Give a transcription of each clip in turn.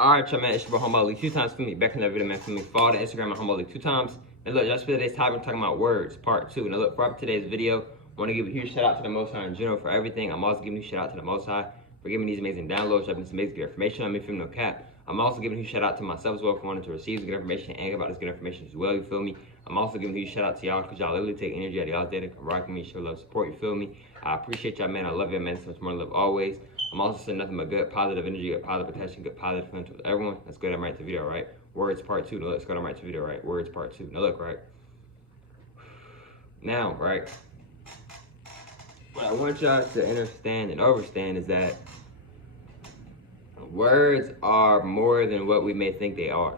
Alright, y'all, man, it's your boy Humble League 2 times for me. Back in that video, man, for me. Follow the Instagram at Humble League 2 times. And look, just for today's topic, I'm talking about words, part 2. Now look, for today's video, I want to give a huge shout out to the Most High in general for everything. I'm also giving a shout out to the Most High for giving me these amazing downloads, dropping this amazing good information on me from no cap. I'm also giving a huge shout out to myself as well for wanting to receive this good information and about this good information as well, you feel me? I'm also giving a huge shout out to y'all because y'all literally take energy out of y'all's day to come rock me, show love, support, you feel me? I appreciate y'all, man. I love y'all, man. So much more love always. I'm also sending nothing but good positive energy, good positive attention, good positive feelings with everyone. Let's go down right to the video, right? Words part 2. Now let's go down right to the video, right? Words part 2. Now look, right? Now, right? What I want y'all to understand and understand is that words are more than what we may think they are.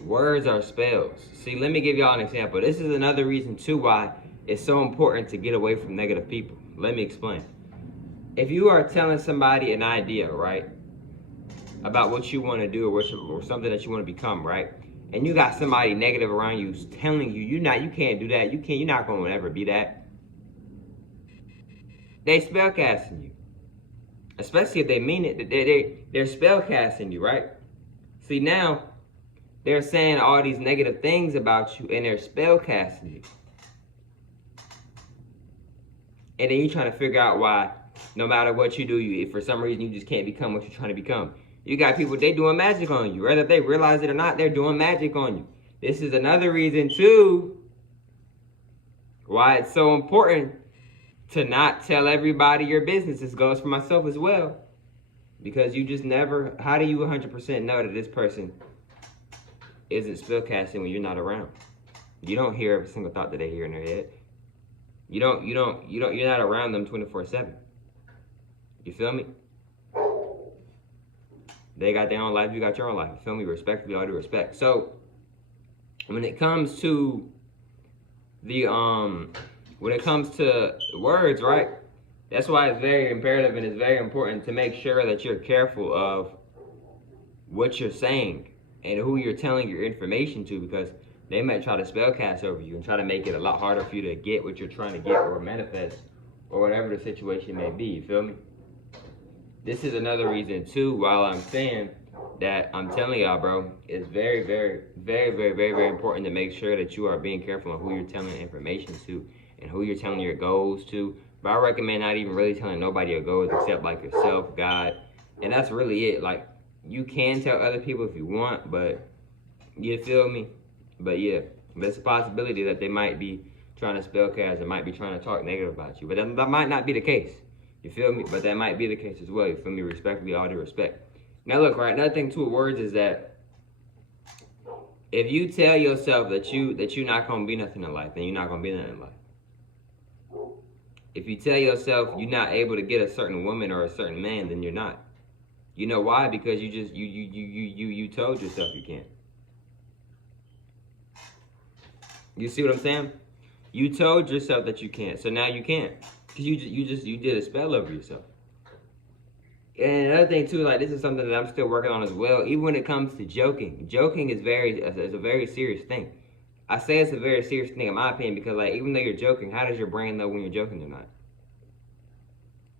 Words are spells. See, let me give y'all an example. This is another reason too why it's so important to get away from negative people. Let me explain. If you are telling somebody an idea, right, about what you want to do or something that you want to become, right, and you got somebody negative around you telling you you can't do that, you're not going to ever be that, they spellcasting you. Especially if they mean it, they're spellcasting you, right? See, now they're saying all these negative things about you and they're spellcasting you. And then you're trying to figure out why no matter what you do, if for some reason you just can't become what you're trying to become. You got people, they doing magic on you. Whether they realize it or not, they're doing magic on you. This is another reason too why it's so important to not tell everybody your business. This goes for myself as well. Because you just never, how do you 100% know that this person isn't spellcasting when you're not around? You don't hear every single thought that they hear in their head. You're not around them 24/7. You feel me? They got their own life, you got your own life. You feel me? Respectfully, all due respect. So when it comes to the words, right? That's why it's very imperative and it's very important to make sure that you're careful of what you're saying and who you're telling your information to, because they might try to spellcast over you and try to make it a lot harder for you to get what you're trying to get or manifest or whatever the situation may be. You feel me? This is another reason too while I'm saying that I'm telling y'all, bro, it's very, very, very, very, very, very important to make sure that you are being careful on who you're telling information to and who you're telling your goals to. But I recommend not even really telling nobody your goals except like yourself, God. And that's really it. Like, you can tell other people if you want, but you feel me? But yeah, there's a possibility that they might be trying to spellcast and might be trying to talk negative about you. But that might not be the case. You feel me? But that might be the case as well. You feel me? Respectfully, all due respect. Now look, right, another thing too with words is that if you tell yourself that you're not gonna be nothing in life, then you're not gonna be nothing in life. If you tell yourself you're not able to get a certain woman or a certain man, then you're not. You know why? Because you told yourself you can't. You see what I'm saying? You told yourself that you can't, so now you can't. Because you did a spell over yourself. And another thing too, like, this is something that I'm still working on as well. Even when it comes to joking, joking is a very serious thing. I say it's a very serious thing in my opinion because, like, even though you're joking, how does your brain know when you're joking or not?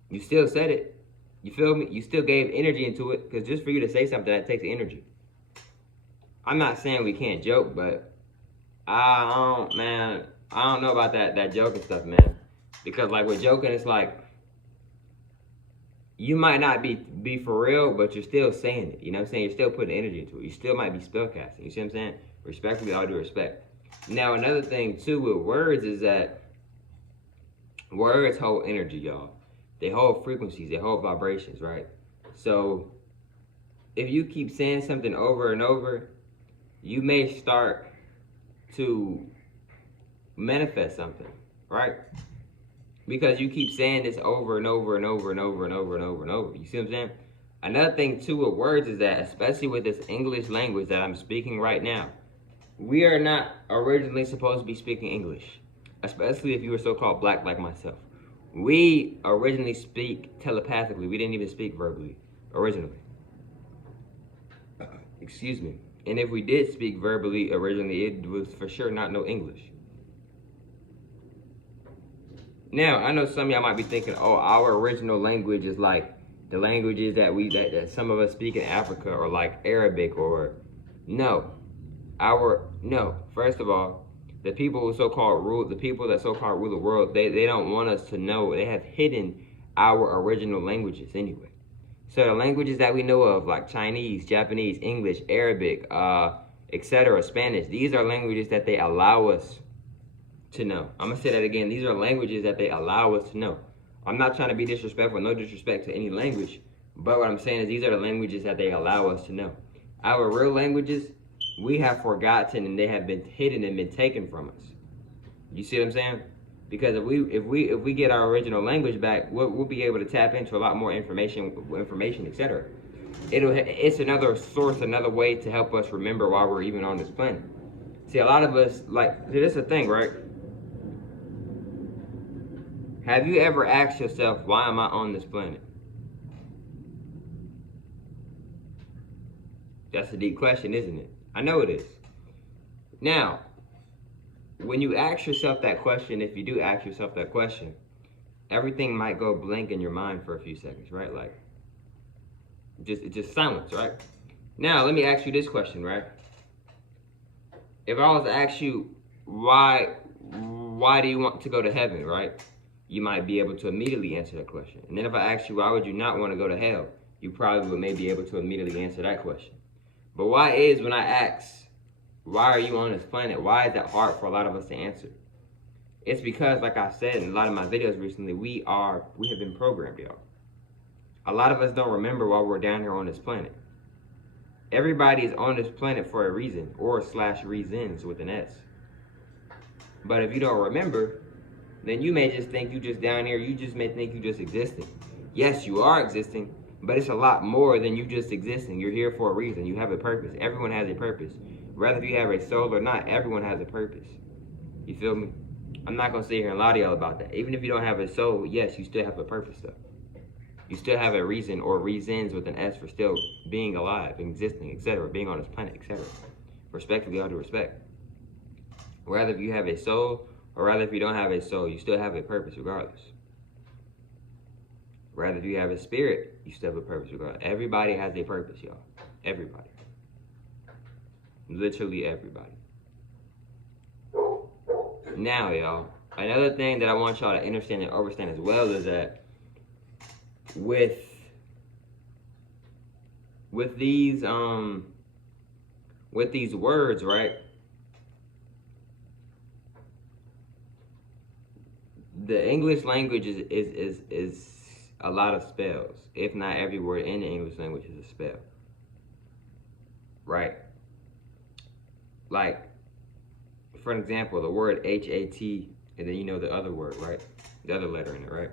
You still said it. You feel me? You still gave energy into it, because just for you to say something, that takes energy. I'm not saying we can't joke, but I don't know about that joking stuff, man. Because, like, with joking, it's like, you might not be for real, but you're still saying it. You know what I'm saying? You're still putting energy into it. You still might be spellcasting. You see what I'm saying? Respectfully, all due respect. Now, another thing, too, with words is that words hold energy, y'all. They hold frequencies. They hold vibrations, right? So, if you keep saying something over and over, you may start to manifest something, right? Because you keep saying this over and over and over and over and over and over and over. You see what I'm saying? Another thing too with words is that, especially with this English language that I'm speaking right now, we are not originally supposed to be speaking English. Especially if you were so-called black like myself. We originally speak telepathically. We didn't even speak verbally originally. Excuse me. And if we did speak verbally originally, it was for sure not no English. Now, I know some of y'all might be thinking, oh, our original language is like the languages that some of us speak in Africa, or like Arabic, or no. No. First of all, the people who so-called rule the people that so-called rule the world, they don't want us to know. They have hidden our original languages anyway. So the languages that we know of, like Chinese, Japanese, English, Arabic, etc., Spanish, these are languages that they allow us to know. I'm gonna say that again. These are languages that they allow us to know. I'm not trying to be disrespectful, no disrespect to any language, but what I'm saying is these are the languages that they allow us to know. Our real languages, we have forgotten, and they have been hidden and been taken from us. You see what I'm saying? Because if we get our original language back, we'll be able to tap into a lot more information, etc. It's another source, another way to help us remember why we're even on this planet. See, a lot of us, like, this is the thing, right? Have you ever asked yourself, why am I on this planet? That's a deep question, isn't it? I know it is. Now, when you ask yourself that question, if you do ask yourself that question, everything might go blank in your mind for a few seconds, right? Like, just silence, right? Now, let me ask you this question, right? If I was to ask you, why do you want to go to heaven, right? You might be able to immediately answer that question. And then if I ask you, why would you not want to go to hell? You probably would maybe be able to immediately answer that question. But why is, when I ask, why are you on this planet, why is that hard for a lot of us to answer? It's because, like I said in a lot of my videos recently, we have been programmed, y'all. A lot of us don't remember why we're down here on this planet. Everybody is on this planet for a reason, or / reasons with an S. But if you don't remember, then you may just think you just down here, you just may think you just existing. Yes, you are existing, but it's a lot more than you just existing. You're here for a reason. You have a purpose. Everyone has a purpose. Whether if you have a soul or not, everyone has a purpose. You feel me? I'm not going to sit here and lie to y'all about that. Even if you don't have a soul, yes, you still have a purpose, though. You still have a reason, or reasons with an S, for still being alive, existing, etc., being on this planet, etc. Respectfully, all due respect. Whether if you have a soul, or rather if you don't have a soul, you still have a purpose regardless. Rather if you have a spirit, you still have a purpose regardless. Everybody has a purpose, y'all. Everybody. Literally everybody. Now, y'all, another thing that I want y'all to understand and understand as well is that with these words, right? The English language is a lot of spells. If not every word in the English language is a spell. Right? Like, for an example, the word HAT, and then you know the other word, right? The other letter in it, right?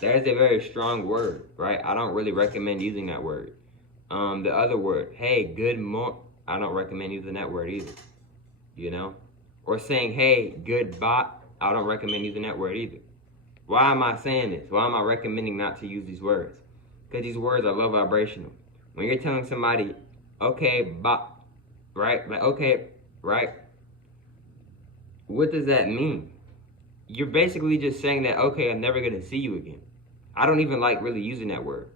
That is a very strong word, right? I don't really recommend using that word. The other word, hey, good morning, I don't recommend using that word either. You know? Or saying, hey, goodbye, I don't recommend using that word either. Why am I saying this? Why am I recommending not to use these words? Because these words are low vibrational. When you're telling somebody, okay, bye, right? Like, okay, right? What does that mean? You're basically just saying that, okay, I'm never going to see you again. I don't even like really using that word.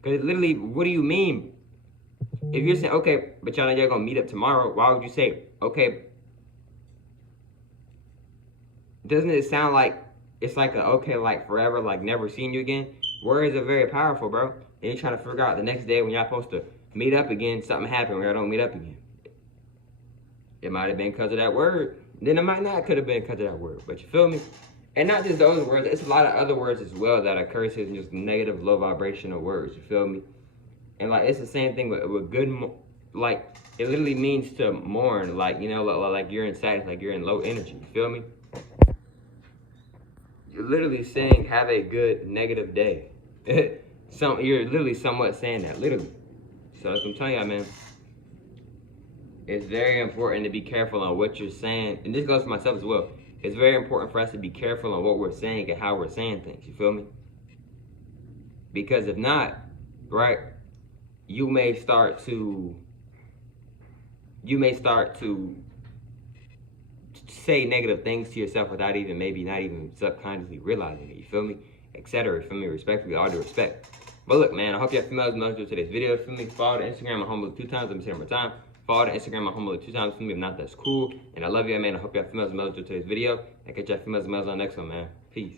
Because literally, what do you mean? If you're saying, okay, but y'all going to meet up tomorrow, why would you say, okay? Doesn't it sound like it's like a, okay, like forever, like never seeing you again? Words are very powerful, bro. And you're trying to figure out the next day when y'all supposed to meet up again, something happened where y'all don't meet up again. It might have been because of that word. Then it might not could have been because of that word. But you feel me? And not just those words. It's a lot of other words as well that are curses and just negative, low vibrational words. You feel me? And like it's the same thing with good, like it literally means to mourn. Like, you know, like you're in sadness, like you're in low energy. You feel me? You're literally saying have a good negative day. You're literally somewhat saying that, literally. So that's what I'm telling y'all, man. It's very important to be careful on what you're saying. And this goes for myself as well. It's very important for us to be careful on what we're saying and how we're saying things. You feel me? Because if not, right, you may start to say negative things to yourself without even, maybe not even subconsciously realizing it. You feel me? Etc. You feel me? Respectfully, all due respect. But look, man, I hope y'all females enjoyed today's video. For me, follow the Instagram. I'm humble 2 times. Let me say it one more time. Follow the Instagram. I'm humble 2 times. For me, if not, that's cool. And I love y'all, man. I hope y'all females enjoyed today's video. I catch y'all females on the next one, man. Peace.